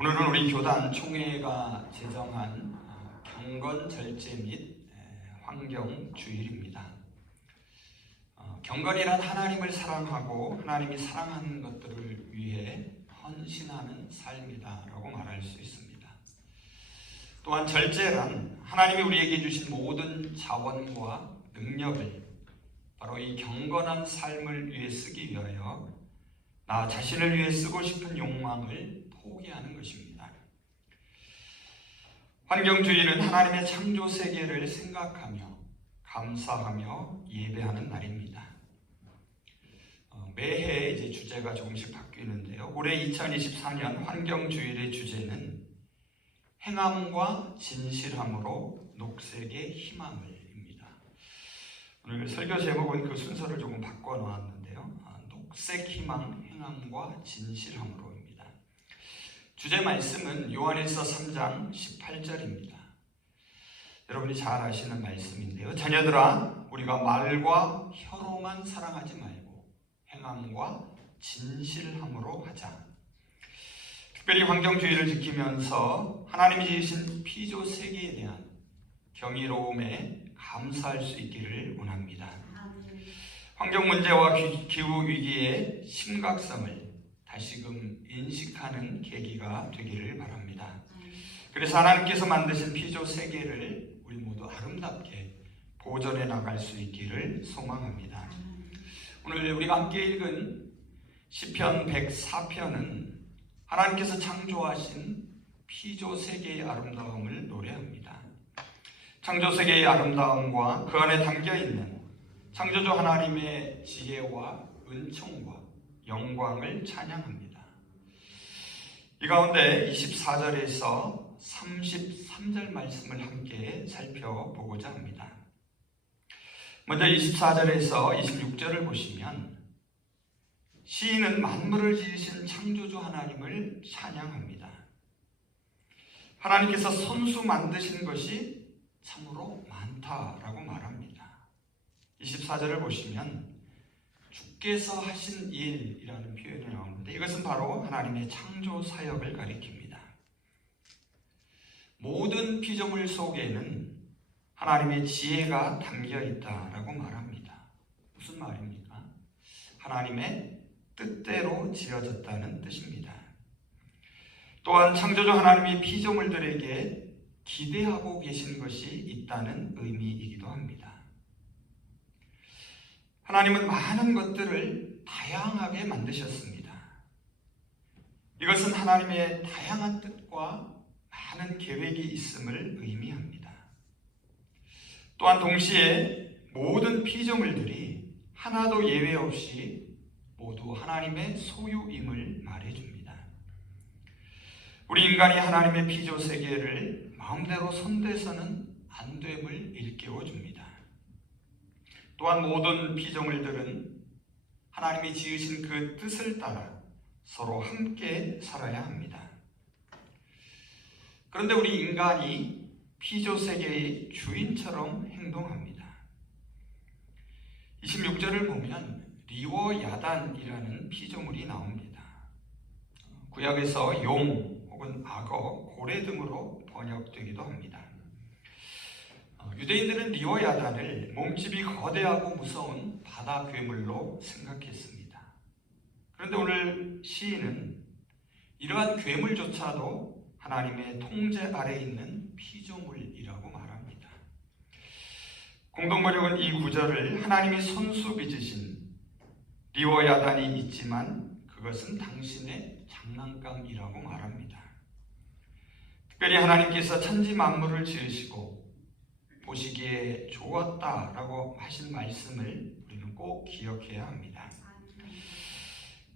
오늘은 우리 교단 총회가 제정한 경건 절제 및 환경 주일입니다. 경건이란 하나님을 사랑하고 하나님이 사랑하는 것들을 위해 헌신하는 삶이다라고 말할 수 있습니다. 또한 절제란 하나님이 우리에게 주신 모든 자원과 능력을 바로 이 경건한 삶을 위해 쓰기 위하여 나 자신을 위해 쓰고 싶은 욕망을 포기하는 것입니다. 환경주일은 하나님의 창조 세계를 생각하며 감사하며 예배하는 날입니다. 매해 이제 주제가 조금씩 바뀌는데요. 올해 2024년 환경주일의 주제는 행함과 진실함으로 녹색의 희망을입니다. 오늘 설교 제목은 그 순서를 조금 바꿔 놓았는데요. 녹색 희망, 행함과 진실함으로입니다. 주제 말씀은 요한일서 3장 18절입니다. 여러분이 잘 아시는 말씀인데요. 자녀들아, 우리가 말과 혀로만 사랑하지 말고 행함과 진실함으로 하자. 특별히 환경주의를 지키면서 하나님이 지으신 피조 세계에 대한 경이로움에 감사할 수 있기를 원합니다. 환경 문제와 기후 위기의 심각성을 다시금 인식하는 계기가 되기를 바랍니다. 그래서 하나님께서 만드신 피조 세계를 우리 모두 아름답게 보존해 나갈 수 있기를 소망합니다. 오늘 우리가 함께 읽은 시편 104편은 하나님께서 창조하신 피조 세계의 아름다움을 노래합니다. 창조 세계의 아름다움과 그 안에 담겨있는 창조주 하나님의 지혜와 은총과 영광을 찬양합니다. 이 가운데 24절에서 33절 말씀을 함께 살펴보고자 합니다. 먼저 24절에서 26절을 보시면 시인은 만물을 지으신 창조주 하나님을 찬양합니다. 하나님께서 손수 만드신 것이 참으로 많다라고 말합니다. 24절을 보시면 주께서 하신 일이라는 표현이 나오는데 이것은 바로 하나님의 창조 사역을 가리킵니다. 모든 피조물 속에는 하나님의 지혜가 담겨 있다라고 말합니다. 무슨 말입니까? 하나님의 뜻대로 지어졌다는 뜻입니다. 또한 창조주 하나님이 피조물들에게 기대하고 계신 것이 있다는 의미이기도 합니다. 하나님은 많은 것들을 다양하게 만드셨습니다. 이것은 하나님의 다양한 뜻과 많은 계획이 있음을 의미합니다. 또한 동시에 모든 피조물들이 하나도 예외 없이 모두 하나님의 소유임을 말해줍니다. 우리 인간이 하나님의 피조 세계를 마음대로 손대서는 안 됨을 일깨워줍니다. 또한 모든 피조물들은 하나님이 지으신 그 뜻을 따라 서로 함께 살아야 합니다. 그런데 우리 인간이 피조 세계의 주인처럼 행동합니다. 26절을 보면 리워야단이라는 피조물이 나옵니다. 구약에서 용 혹은 악어, 고래 등으로 번역되기도 합니다. 유대인들은 리워야단을 몸집이 거대하고 무서운 바다 괴물로 생각했습니다. 그런데 오늘 시인은 이러한 괴물조차도 하나님의 통제 아래 있는 피조물이라고 말합니다. 공동번역은 이 구절을 하나님이 손수 빚으신 리워야단이 있지만 그것은 당신의 장난감이라고 말합니다. 특별히 하나님께서 천지 만물을 지으시고 보시기에 좋았다라고 하신 말씀을 우리는 꼭 기억해야 합니다.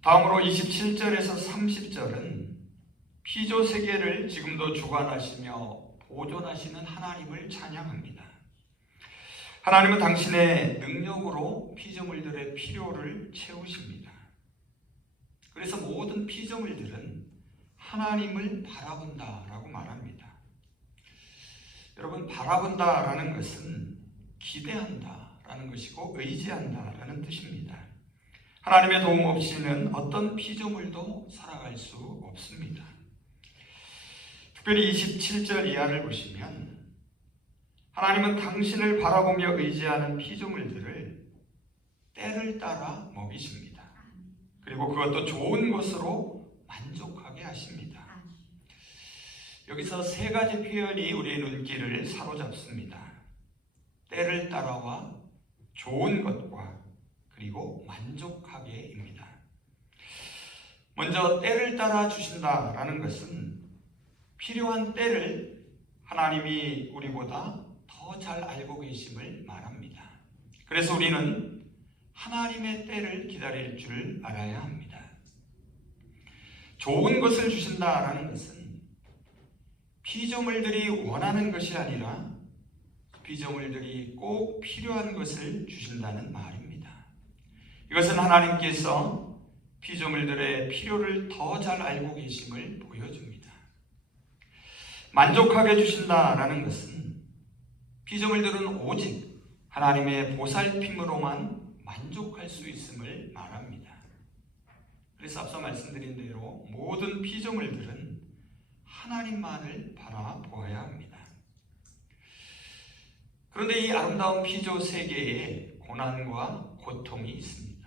다음으로 27절에서 30절은 피조 세계를 지금도 주관하시며 보존하시는 하나님을 찬양합니다. 하나님은 당신의 능력으로 피조물들의 필요를 채우십니다. 그래서 모든 피조물들은 하나님을 바라본다라고 말합니다. 여러분, 바라본다라는 것은 기대한다라는 것이고 의지한다라는 뜻입니다. 하나님의 도움 없이는 어떤 피조물도 살아갈 수 없습니다. 특별히 27절 이하를 보시면 하나님은 당신을 바라보며 의지하는 피조물들을 때를 따라 먹이십니다. 그리고 그것도 좋은 것으로 만족하게 하십니다. 여기서 세 가지 표현이 우리의 눈길을 사로잡습니다. 때를 따라와 좋은 것과 그리고 만족하게입니다. 먼저 때를 따라 주신다라는 것은 필요한 때를 하나님이 우리보다 더 잘 알고 계심을 말합니다. 그래서 우리는 하나님의 때를 기다릴 줄 알아야 합니다. 좋은 것을 주신다라는 것은 피조물들이 원하는 것이 아니라 피조물들이 꼭 필요한 것을 주신다는 말입니다. 이것은 하나님께서 피조물들의 필요를 더 잘 알고 계심을 보여줍니다. 만족하게 주신다라는 것은 피조물들은 오직 하나님의 보살핌으로만 만족할 수 있음을 말합니다. 그래서 앞서 말씀드린 대로 모든 피조물들은 하나님만을 바라보아야 합니다. 그런데 이 아름다운 피조 세계에 고난과 고통이 있습니다.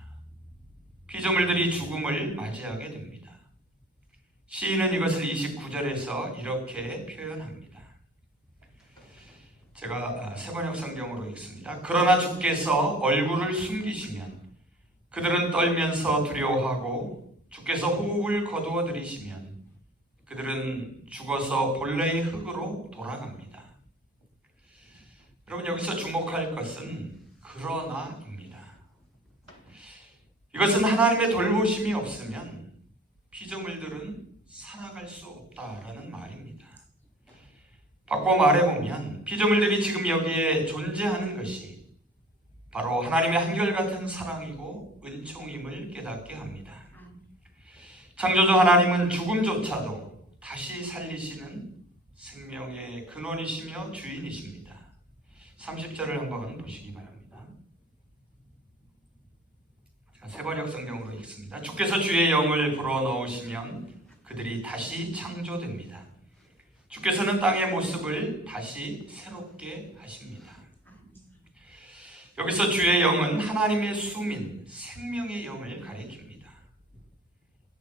피조물들이 죽음을 맞이하게 됩니다. 시인은 이것을 29절에서 이렇게 표현합니다. 제가 세번역 성경으로 읽습니다. 그러나 주께서 얼굴을 숨기시면 그들은 떨면서 두려워하고 주께서 호흡을 거두어 들이시면 그들은 죽어서 본래의 흙으로 돌아갑니다. 여러분, 여기서 주목할 것은 그러나입니다. 이것은 하나님의 돌보심이 없으면 피조물들은 살아갈 수 없다라는 말입니다. 바꿔 말해보면 피조물들이 지금 여기에 존재하는 것이 바로 하나님의 한결같은 사랑이고 은총임을 깨닫게 합니다. 창조주 하나님은 죽음조차도 다시 살리시는 생명의 근원이시며 주인이십니다. 30절을 한번 보시기 바랍니다. 세번역 성경으로 읽습니다. 주께서 주의 영을 불어넣으시면 그들이 다시 창조됩니다. 주께서는 땅의 모습을 다시 새롭게 하십니다. 여기서 주의 영은 하나님의 숨인 생명의 영을 가리킵니다.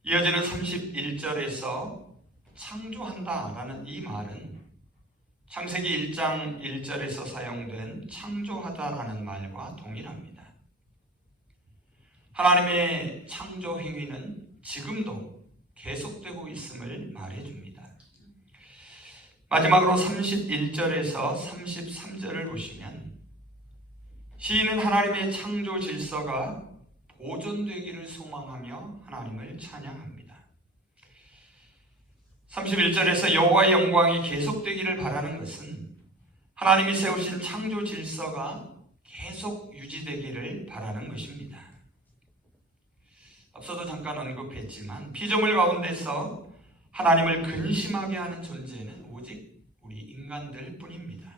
이어지는 31절에서 창조한다라는 이 말은 창세기 1장 1절에서 사용된 창조하다라는 말과 동일합니다. 하나님의 창조 행위는 지금도 계속되고 있음을 말해줍니다. 마지막으로 31절에서 33절을 보시면 시인은 하나님의 창조 질서가 보존되기를 소망하며 하나님을 찬양합니다. 31절에서 여호와의 영광이 계속되기를 바라는 것은 하나님이 세우신 창조 질서가 계속 유지되기를 바라는 것입니다. 앞서도 잠깐 언급했지만 피조물 가운데서 하나님을 근심하게 하는 존재는 오직 우리 인간들 뿐입니다.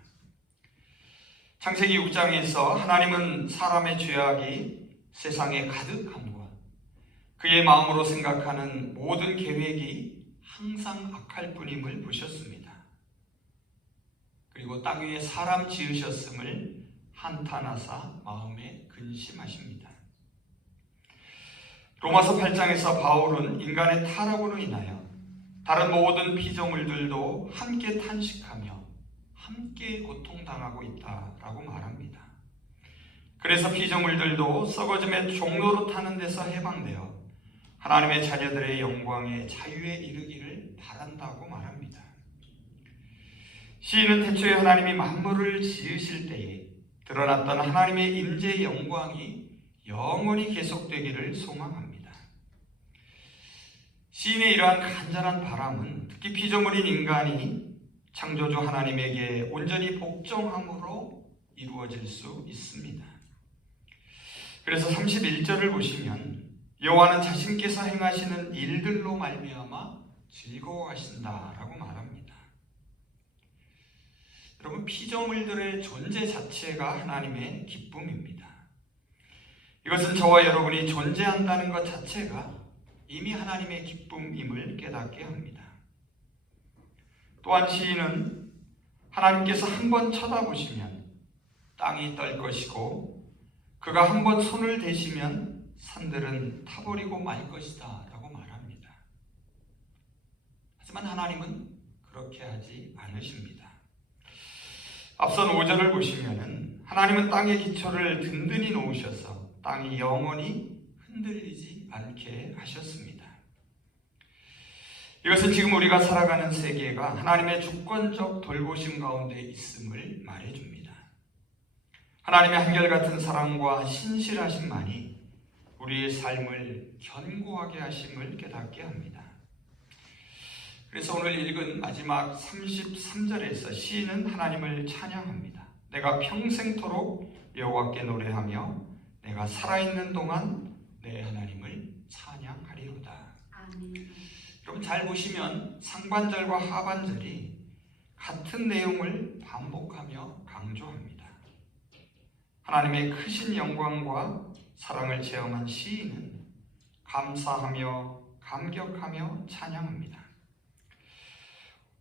창세기 6장에서 하나님은 사람의 죄악이 세상에 가득함과 그의 마음으로 생각하는 모든 계획이 항상 악할 뿐임을 보셨습니다. 그리고 땅 위에 사람 지으셨음을 한탄하사 마음에 근심하십니다. 로마서 8장에서 바울은 인간의 타락으로 인하여 다른 모든 피조물들도 함께 탄식하며 함께 고통당하고 있다라고 말합니다. 그래서 피조물들도 썩어짐의 종로로 타는 데서 해방되어 하나님의 자녀들의 영광의 자유에 이르기를 바란다고 말합니다. 시인은 태초에 하나님이 만물을 지으실 때에 드러났던 하나님의 임재의 영광이 영원히 계속되기를 소망합니다. 시인의 이러한 간절한 바람은 특히 피조물인 인간이 창조주 하나님에게 온전히 복종함으로 이루어질 수 있습니다. 그래서 31절을 보시면 여호와는 자신께서 행하시는 일들로 말미암아 즐거워하신다라고 말합니다. 여러분, 피조물들의 존재 자체가 하나님의 기쁨입니다. 이것은 저와 여러분이 존재한다는 것 자체가 이미 하나님의 기쁨임을 깨닫게 합니다. 또한 시인은 하나님께서 한 번 쳐다보시면 땅이 떨 것이고 그가 한 번 손을 대시면 산들은 타버리고 말 것이다 라고 말합니다. 하지만 하나님은 그렇게 하지 않으십니다. 앞선 5절을 보시면 하나님은 땅의 기초를 든든히 놓으셔서 땅이 영원히 흔들리지 않게 하셨습니다. 이것은 지금 우리가 살아가는 세계가 하나님의 주권적 돌보심 가운데 있음을 말해줍니다. 하나님의 한결같은 사랑과 신실하심만이 우리의 삶을 견고하게 하심을 깨닫게 합니다. 그래서 오늘 읽은 마지막 33절에서 시인은 하나님을 찬양합니다. 내가 평생토록 여호와께 노래하며 내가 살아있는 동안 내 하나님을 찬양하리로다. 아멘. 여러분 잘 보시면 상반절과 하반절이 같은 내용을 반복하며 강조합니다. 하나님의 크신 영광과 사랑을 체험한 시인은 감사하며 감격하며 찬양합니다.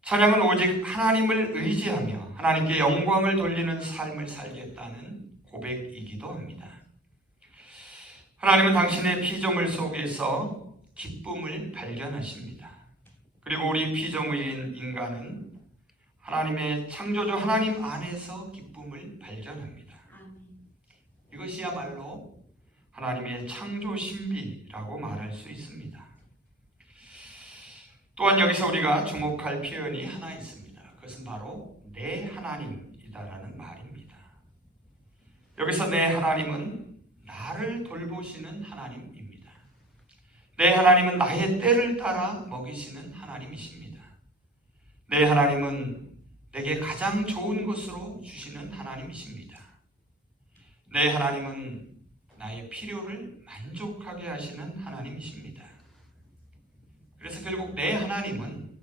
찬양은 오직 하나님을 의지하며 하나님께 영광을 돌리는 삶을 살겠다는 고백이기도 합니다. 하나님은 당신의 피조물 속에서 기쁨을 발견하십니다. 그리고 우리 피조물인 인간은 하나님의 창조주 하나님 안에서 기쁨을 발견합니다. 이것이야말로 하나님의 창조 신비라고 말할 수 있습니다. 또한 여기서 우리가 주목할 표현이 하나 있습니다. 그것은 바로 내 하나님이다라는 말입니다. 여기서 내 하나님은 나를 돌보시는 하나님입니다. 내 하나님은 나의 때를 따라 먹이시는 하나님이십니다. 내 하나님은 내게 가장 좋은 것으로 주시는 하나님이십니다. 내 하나님은 나의 필요를 만족하게 하시는 하나님이십니다. 그래서 결국 내 하나님은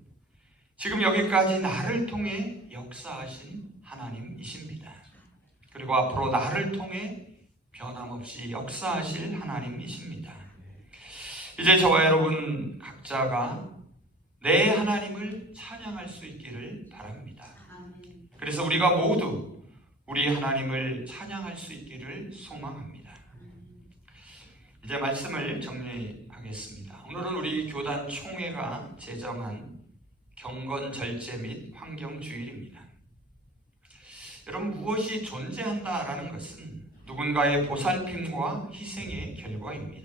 지금 여기까지 나를 통해 역사하신 하나님이십니다. 그리고 앞으로 나를 통해 변함없이 역사하실 하나님이십니다. 이제 저와 여러분 각자가 내 하나님을 찬양할 수 있기를 바랍니다. 그래서 우리가 모두 우리 하나님을 찬양할 수 있기를 소망합니다. 이제 말씀을 정리하겠습니다. 오늘은 우리 교단 총회가 제정한 경건절제 및 환경주일입니다. 여러분, 무엇이 존재한다라는 것은 누군가의 보살핌과 희생의 결과입니다.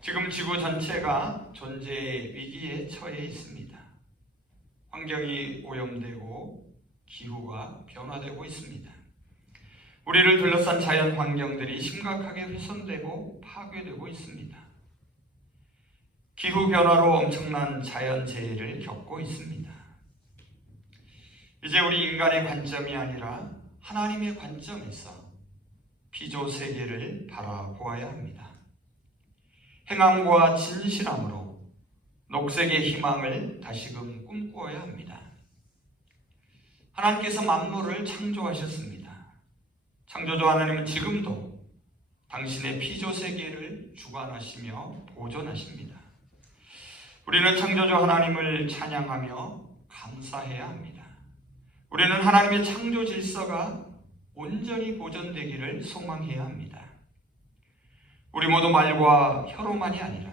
지금 지구 전체가 존재의 위기에 처해 있습니다. 환경이 오염되고 기후가 변화되고 있습니다. 우리를 둘러싼 자연 환경들이 심각하게 훼손되고 파괴되고 있습니다. 기후 변화로 엄청난 자연 재해를 겪고 있습니다. 이제 우리 인간의 관점이 아니라 하나님의 관점에서 피조 세계를 바라보아야 합니다. 행함과 진실함으로 녹색의 희망을 다시금 꿈꾸어야 합니다. 하나님께서 만물을 창조하셨습니다. 창조주 하나님은 지금도 당신의 피조 세계를 주관하시며 보존하십니다. 우리는 창조주 하나님을 찬양하며 감사해야 합니다. 우리는 하나님의 창조 질서가 온전히 보존되기를 소망해야 합니다. 우리 모두 말과 혀로만이 아니라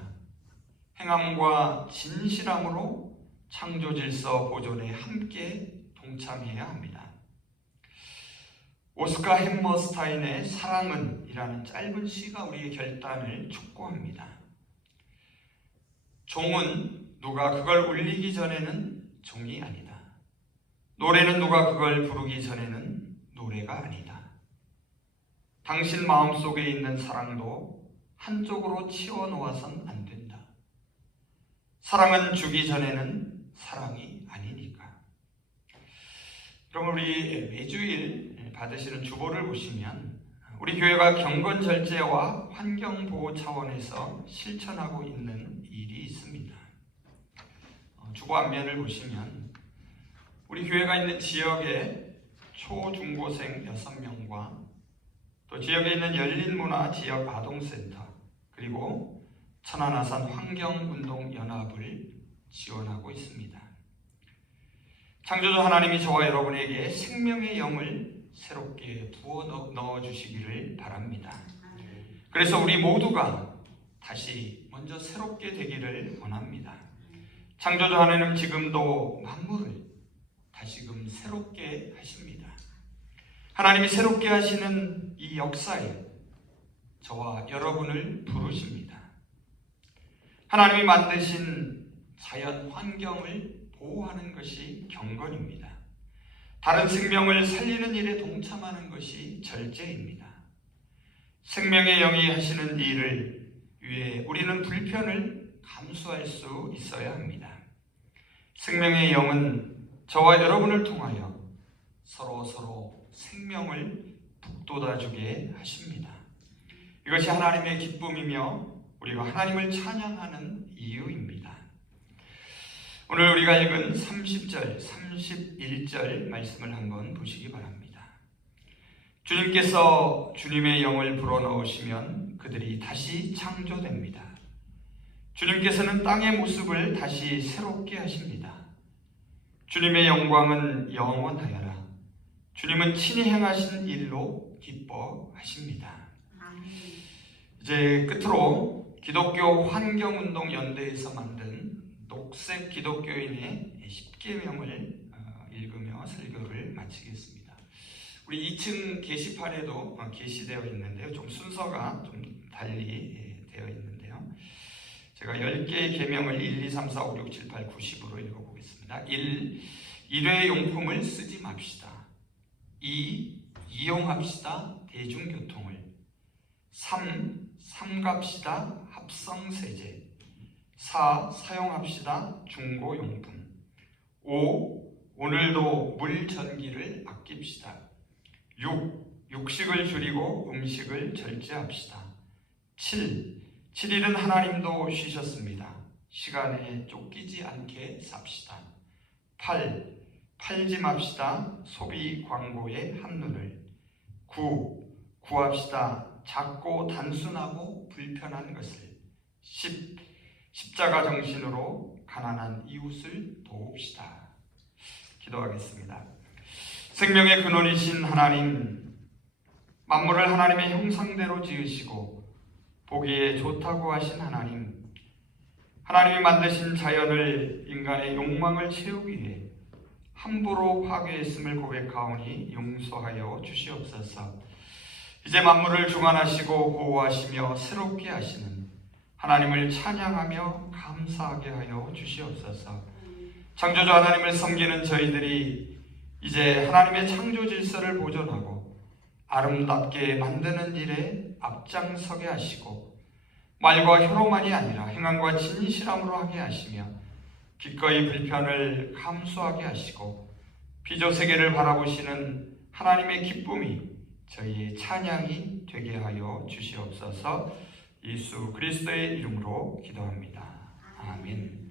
행함과 진실함으로 창조 질서 보존에 함께 동참해야 합니다. 오스카 햄머스타인의 사랑은 이라는 짧은 시가 우리의 결단을 촉구합니다. 종은 누가 그걸 울리기 전에는 종이 아니다. 노래는 누가 그걸 부르기 전에는 노래가 아니다. 당신 마음속에 있는 사랑도 한쪽으로 치워놓아선 안 된다. 사랑은 주기 전에는 사랑이 아니니까. 그럼 우리 매주일 받으시는 주보를 보시면 우리 교회가 경건절제와 환경보호 차원에서 실천하고 있는 일이 있습니다. 주보 앞면을 보시면 우리 교회가 있는 지역의 초, 중고생 6명과 또 지역에 있는 열린문화 지역 아동센터 그리고 천안아산 환경운동연합을 지원하고 있습니다. 창조주 하나님이 저와 여러분에게 생명의 영을 새롭게 부어 넣어 주시기를 바랍니다. 그래서 우리 모두가 다시 먼저 새롭게 되기를 원합니다. 창조주 하나님 지금도 만물을 다시금 새롭게 하십니다. 하나님이 새롭게 하시는 이 역사에 저와 여러분을 부르십니다. 하나님이 만드신 자연 환경을 보호하는 것이 경건입니다. 다른 생명을 살리는 일에 동참하는 것이 절제입니다. 생명의 영이 하시는 일을 위해 우리는 불편을 감수할 수 있어야 합니다. 생명의 영은 저와 여러분을 통하여 서로 생명을 북돋아주게 하십니다. 이것이 하나님의 기쁨이며 우리가 하나님을 찬양하는 이유입니다. 오늘 우리가 읽은 30절, 31절 말씀을 한번 보시기 바랍니다. 주님께서 주님의 영을 불어넣으시면 그들이 다시 창조됩니다. 주님께서는 땅의 모습을 다시 새롭게 하십니다. 주님의 영광은 영원하여라. 주님은 친히 행하신 일로 기뻐하십니다. 이제 끝으로 기독교 환경운동연대에서 만든 녹색 기독교인의 10계명을 읽으며 설교를 마치겠습니다. 우리 2층 게시판에도 게시되어 있는데요. 좀 순서가 좀 달리 되어 있는데요. 제가 10개의 계명을 1, 2, 3, 4, 5, 6, 7, 8, 9, 10으로 읽어보겠습니다. 1. 일회용품을 쓰지 맙시다. 2. 이용합시다. 대중교통을. 3. 삼갑시다. 합성세제. 4. 사용합시다. 중고용품. 5. 오늘도 물 전기를 아낍시다. 6. 육식을 줄이고 음식을 절제합시다. 7. 7일은 하나님도 쉬셨습니다. 시간에 쫓기지 않게 삽시다. 8. 팔지 맙시다. 소비 광고에 한눈을. 9. 구합시다. 작고 단순하고 불편한 것을. 10. 십자가 정신으로 가난한 이웃을 도웁시다. 기도하겠습니다. 생명의 근원이신 하나님, 만물을 하나님의 형상대로 지으시고 보기에 좋다고 하신 하나님, 하나님이 만드신 자연을 인간의 욕망을 채우기 위해 함부로 파괴했음을 고백하오니 용서하여 주시옵소서. 이제 만물을 주관하시고 보호하시며 새롭게 하시는 하나님을 찬양하며 감사하게 하여 주시옵소서. 창조주 하나님을 섬기는 저희들이 이제 하나님의 창조 질서를 보존하고 아름답게 만드는 일에 앞장서게 하시고 말과 혀로만이 아니라 행함과 진실함으로 하게 하시며 기꺼이 불편을 감수하게 하시고 피조세계를 바라보시는 하나님의 기쁨이 저희의 찬양이 되게 하여 주시옵소서. 예수 그리스도의 이름으로 기도합니다. 아멘.